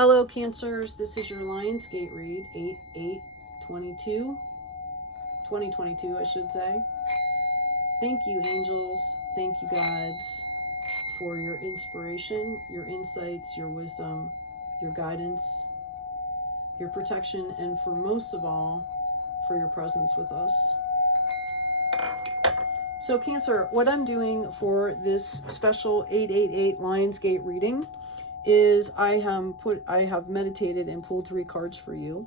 Hello, Cancers. This is your Lionsgate read, 2022, I should say. Thank you, angels. Thank you, gods, for your inspiration, your insights, your wisdom, your guidance, your protection, and for most of all, for your presence with us. So, Cancer, what I'm doing for this special 888 Lionsgate reading is I have meditated and pulled 3 cards for you.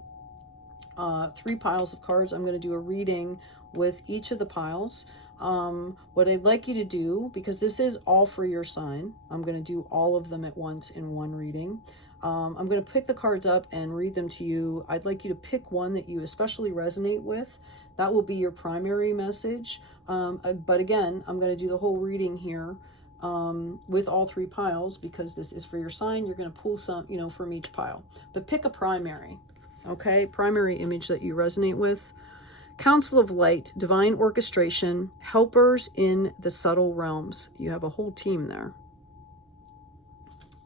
3 piles of cards. I'm going to do a reading with each of the piles. What I'd like you to do, because this is all for your sign, I'm going to do all of them at once in one reading. I'm going to pick the cards up and read them to you. I'd like you to pick one that you especially resonate with. That will be your primary message. But again, I'm going to do the whole reading here with all 3 piles, because this is for your sign. You're going to pull some, from each pile. But pick a primary, okay? Primary image that you resonate with. Council of Light, Divine Orchestration, Helpers in the Subtle Realms. You have a whole team there.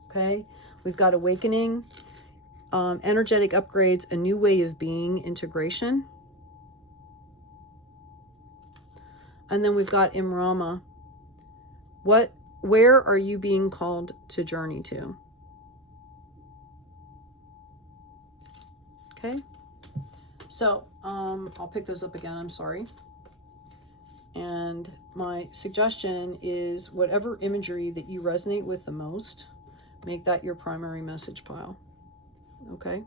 Okay? We've got Awakening, Energetic Upgrades, A New Way of Being, Integration. And then we've got Imrama. Where are you being called to journey to? Okay. So, I'll pick those up again. I'm sorry. And my suggestion is whatever imagery that you resonate with the most, make that your primary message pile. Okay.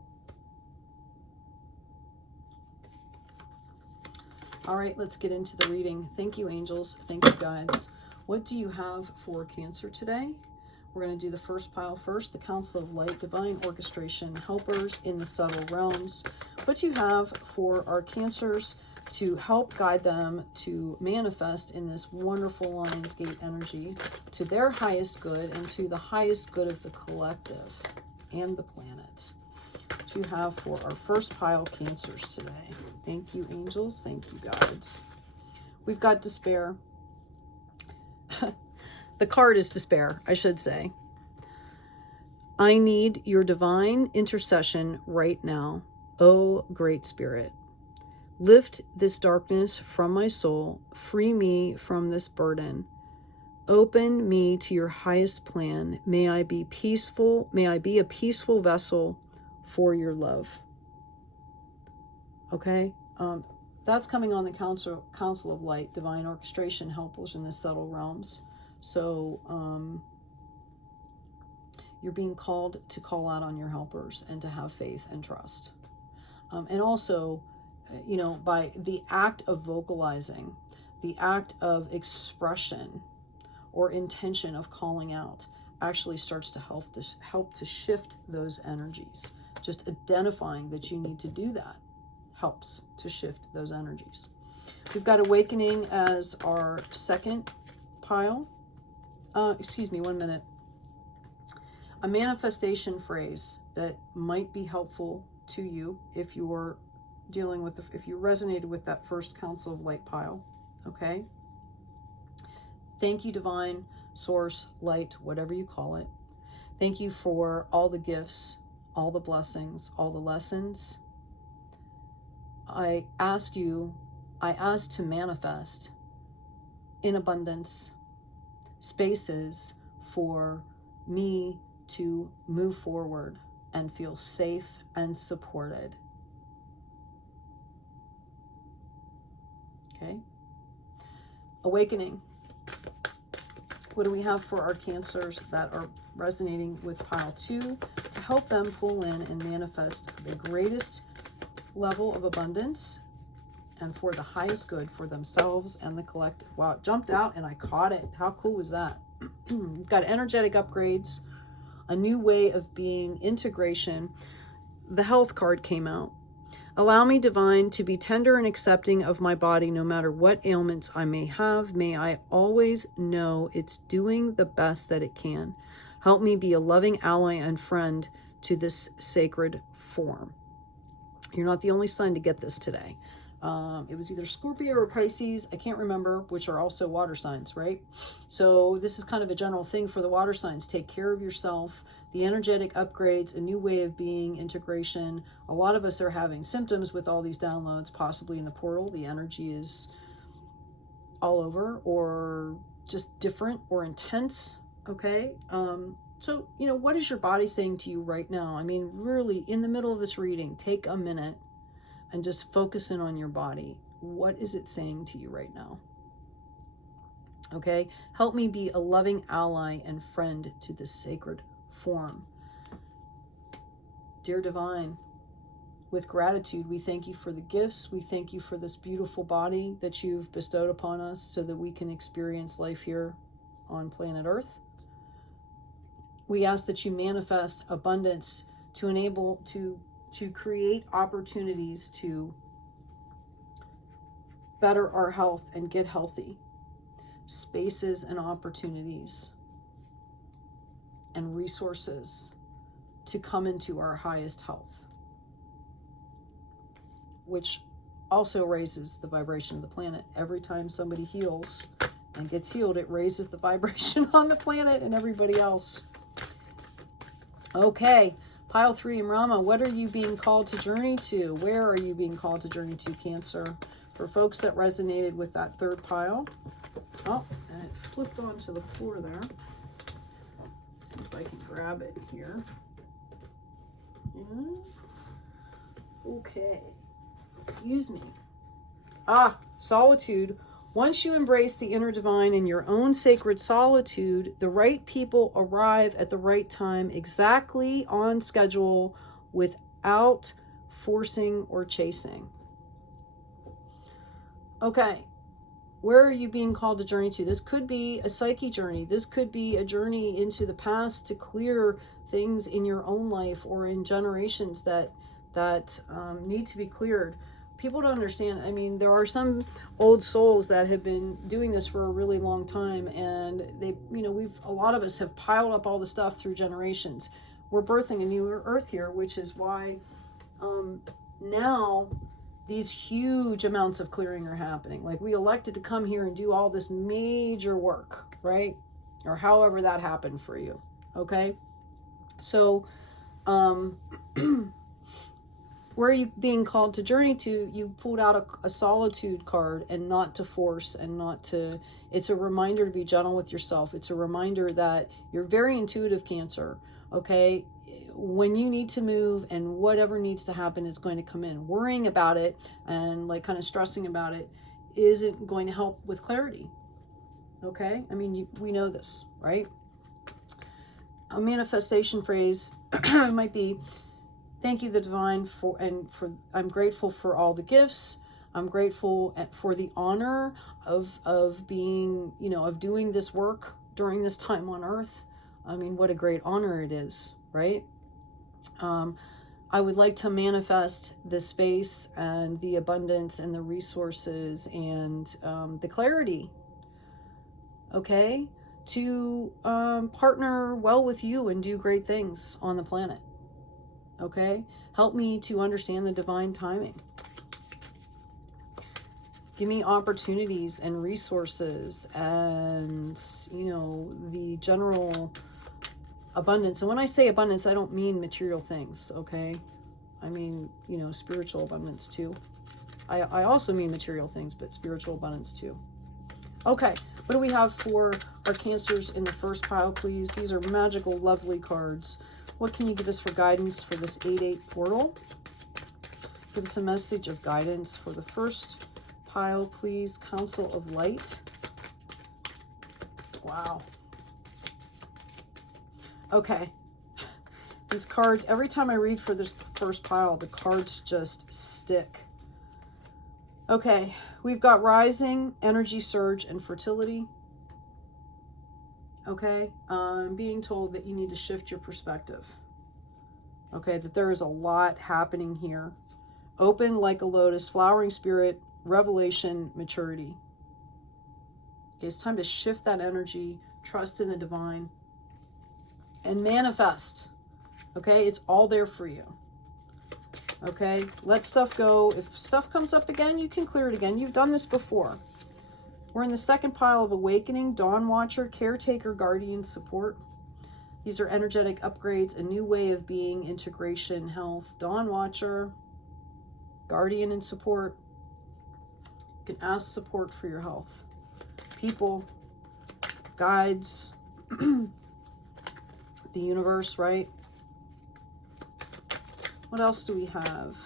All right, let's get into the reading. Thank you, angels. Thank you, guides. What do you have for Cancer today? We're going to do the first pile first, the Council of Light, Divine Orchestration, Helpers in the Subtle Realms. What you have for our Cancers to help guide them to manifest in this wonderful Lionsgate energy to their highest good and to the highest good of the collective and the planet. What you have for our first pile Cancers today. Thank you, angels. Thank you, guides. We've got Despair. The card is Despair, I should say. I need your divine intercession right now, O Great Spirit. Lift this darkness from my soul. Free me from this burden. Open me to your highest plan. May I be peaceful. May I be a peaceful vessel for your love. Okay? That's coming on the Council of Light, Divine Orchestration, Helpers in the Subtle Realms. So you're being called to call out on your helpers and to have faith and trust. And also, by the act of vocalizing, the act of expression or intention of calling out actually starts to help to shift those energies. Just identifying that you need to do that helps to shift those energies. We've got Awakening as our second pile. Excuse me, 1 minute. A manifestation phrase that might be helpful to you if you're dealing with, if you resonated with that first Council of Light pile. Okay. Thank you, Divine Source, Light, whatever you call it. Thank you for all the gifts, all the blessings, all the lessons. I ask to manifest in abundance spaces for me to move forward and feel safe and supported. Okay. Awakening. What do we have for our Cancers that are resonating with pile 2 to help them pull in and manifest the greatest level of abundance and for the highest good for themselves and the collective? Wow, it jumped out and I caught it. How cool was that? We've got energetic upgrades, a new way of being, integration. The health card came out. Allow me, Divine, to be tender and accepting of my body no matter what ailments I may have. May I always know it's doing the best that it can. Help me be a loving ally and friend to this sacred form. You're not the only sign to get this today. It was either Scorpio or Pisces, I can't remember, which are also water signs, right? So this is kind of a general thing for the water signs. Take care of yourself. The energetic upgrades, a new way of being, integration. A lot of us are having symptoms with all these downloads, possibly in the portal. The energy is all over, or just different or intense, okay? So, you know, what is your body saying to you right now? I mean, really, in the middle of this reading, take a minute and just focus in on your body. What is it saying to you right now? Okay, help me be a loving ally and friend to this sacred form. Dear Divine, with gratitude, we thank you for the gifts. We thank you for this beautiful body that you've bestowed upon us so that we can experience life here on planet Earth. We ask that you manifest abundance to enable to create opportunities to better our health and get healthy. Spaces and opportunities and resources to come into our highest health, which also raises the vibration of the planet. Every time somebody heals and gets healed, it raises the vibration on the planet and everybody else. Okay, pile 3, Rama, what are you being called to journey to? Where are you being called to journey to, Cancer? For folks that resonated with that third pile. Oh, and it flipped onto the floor there. See if I can grab it here. Yes. Okay. Excuse me. Ah, solitude. Once you embrace the inner divine in your own sacred solitude, the right people arrive at the right time, exactly on schedule, without forcing or chasing. Okay. Where are you being called to journey to? This could be a psyche journey. This could be a journey into the past to clear things in your own life or in generations that need to be cleared. People don't understand. I mean, there are some old souls that have been doing this for a really long time, and they, you know, a lot of us have piled up all the stuff through generations. We're birthing a new earth here, which is why now these huge amounts of clearing are happening. Like, we elected to come here and do all this major work, right? Or however that happened for you. Okay. So, where are you being called to journey to? You pulled out a solitude card, and not to force and not to, it's a reminder to be gentle with yourself. It's a reminder that you're very intuitive, Cancer. Okay. When you need to move and whatever needs to happen is going to come in. Worrying about it and like kind of stressing about it isn't going to help with clarity. Okay. I mean, we know this, right? A manifestation phrase might be, thank you, the divine, I'm grateful for all the gifts. I'm grateful for the honor of being, you know, of doing this work during this time on earth. I mean, what a great honor it is, right? I would like to manifest the space and the abundance and the resources and the clarity, okay, to partner well with you and do great things on the planet. Okay, help me to understand the divine timing. Give me opportunities and resources and, you know, the general abundance. And when I say abundance, I don't mean material things, okay? I mean, you know, spiritual abundance too. I also mean material things, but spiritual abundance too. Okay, what do we have for our Cancers in the first pile, please? These are magical, lovely cards. What can you give us for guidance for this 8/8 portal? Give us a message of guidance for the first pile, please. Council of Light. Wow. Okay. These cards, every time I read for this first pile, the cards just stick. Okay. We've got rising, energy surge, and fertility. Okay. I'm being told that you need to shift your perspective. Okay. That there is a lot happening here. Open like a lotus, flowering spirit, revelation, maturity. Okay. It's time to shift that energy, trust in the divine, and manifest. Okay. It's all there for you. Okay, let stuff go. If stuff comes up again, you can clear it again. You've done this before. We're in the second pile of awakening, dawn watcher, caretaker, guardian, support. These are energetic upgrades, a new way of being, integration, health. Dawn watcher, guardian, and support. You can ask support for your health. People, guides, the universe, right? What else do we have?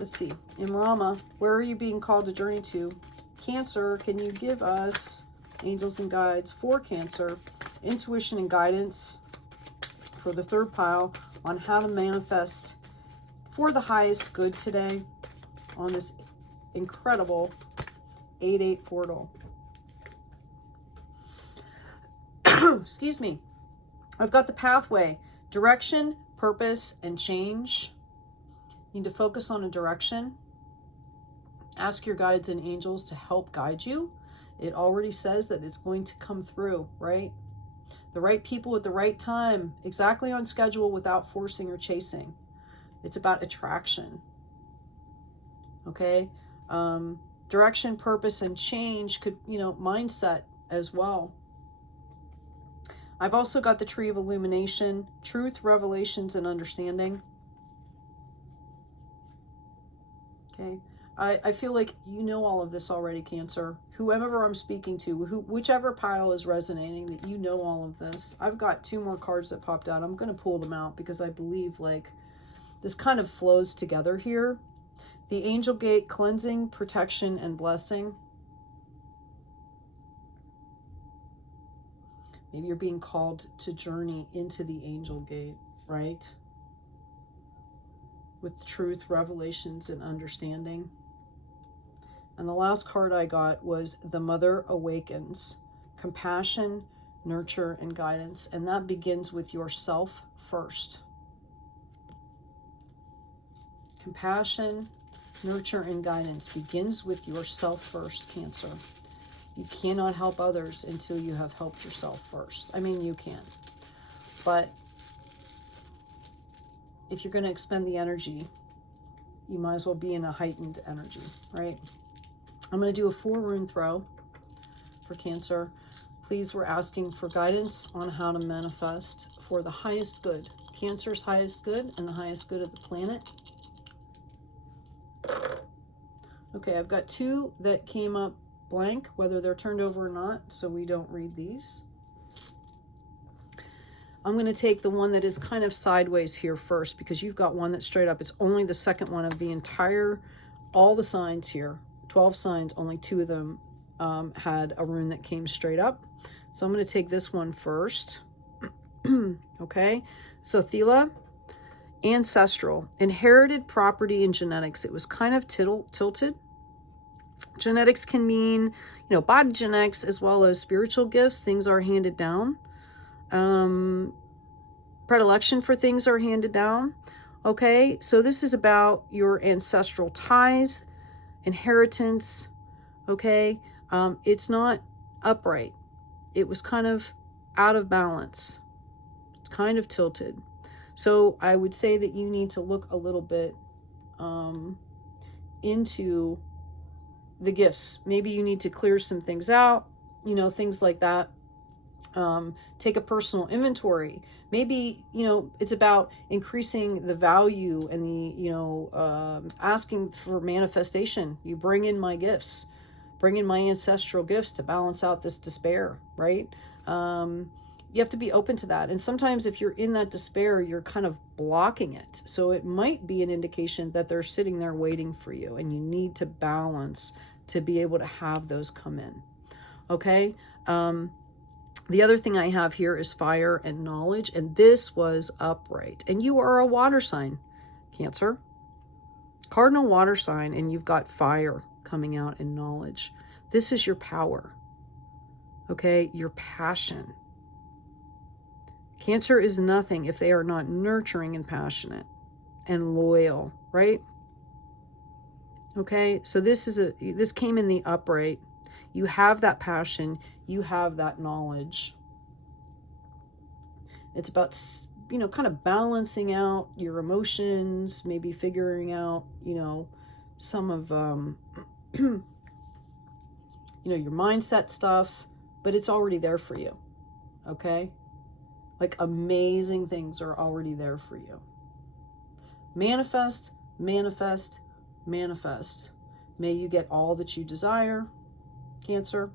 Let's see. In Rama, where are you being called to journey to? Cancer, can you give us angels and guides for Cancer, intuition and guidance for the third pile on how to manifest for the highest good today on this incredible 8/8 portal. Excuse me. I've got the pathway, direction, purpose, and change. You need to focus on a direction. Ask your guides and angels to help guide you. It already says that it's going to come through, right? The right people at the right time, exactly on schedule without forcing or chasing. It's about attraction. Okay? Direction, purpose, and change could, mindset as well. I've also got the tree of illumination, truth, revelations, and understanding. Okay? I feel like you know all of this already, Cancer. Whoever I'm speaking to, whichever pile is resonating, that you know all of this. I've got 2 more cards that popped out. I'm going to pull them out because I believe like this kind of flows together here. The Angel Gate, cleansing, protection, and blessing. Maybe you're being called to journey into the Angel Gate, right? With truth, revelations, and understanding. And the last card I got was the Mother Awakens, compassion, nurture, and guidance. And that begins with yourself first. Compassion, nurture, and guidance begins with yourself first, Cancer. You cannot help others until you have helped yourself first. I mean, you can. But if you're going to expend the energy, you might as well be in a heightened energy, right? I'm going to do a 4-rune throw for Cancer. Please, we're asking for guidance on how to manifest for the highest good. Cancer's highest good and the highest good of the planet. Okay, I've got 2 that came up blank, whether they're turned over or not, so we don't read these. I'm going to take the one that is kind of sideways here first, because you've got one that's straight up. It's only the second one of the entire, all the signs here, 12 signs, only 2 of them had a rune that came straight up. So I'm going to take this one first. Okay, so Thela, ancestral, inherited property and genetics. It was kind of tilted. Genetics can mean, body genetics as well as spiritual gifts. Things are handed down. Predilection for things are handed down. Okay, so this is about your ancestral ties, inheritance. Okay, it's not upright. It was kind of out of balance. It's kind of tilted. So I would say that you need to look a little bit into the gifts. Maybe you need to clear some things out, things like that. Take a personal inventory. Maybe, it's about increasing the value and the, asking for manifestation. You bring in my gifts, bring in my ancestral gifts to balance out this despair, right? You have to be open to that. And sometimes if you're in that despair, you're kind of blocking it. So it might be an indication that they're sitting there waiting for you, and you need to balance to be able to have those come in. Okay. The other thing I have here is fire and knowledge, and this was upright. And you are a water sign, Cancer. Cardinal water sign, and you've got fire coming out in knowledge. This is your power. Okay, your passion. Cancer is nothing if they are not nurturing and passionate and loyal, right? Okay, so this came in the upright. You have that passion, you have that knowledge. It's about you know, kind of balancing out your emotions, maybe figuring out, you know, some of, you know, your mindset stuff, but it's already there for you. Okay? Like amazing things are already there for you. Manifest, manifest, manifest. May you get all that you desire, Cancer.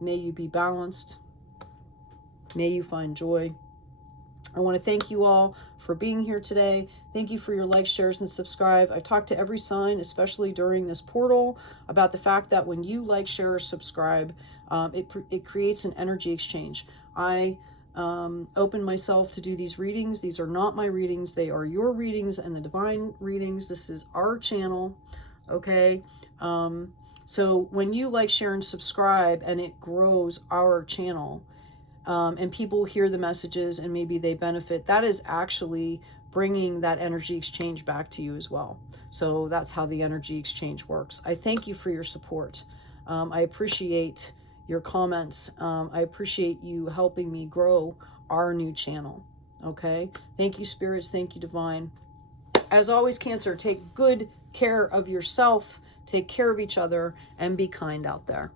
May you be balanced. May you find joy. I want to thank you all for being here today. Thank you for your likes, shares, and subscribe. I talked to every sign, especially during this portal, about the fact that when you like, share, or subscribe, it creates an energy exchange. I open myself to do these readings. These are not my readings. They are your readings and the divine readings. This is our channel. Okay. So when you like, share, and subscribe, and it grows our channel, and people hear the messages and maybe they benefit, that is actually bringing that energy exchange back to you as well. So that's how the energy exchange works. I thank you for your support. I appreciate your comments. I appreciate you helping me grow our new channel. Okay. Thank you, spirits. Thank you, divine. As always, Cancer, take good care of yourself, take care of each other, and be kind out there.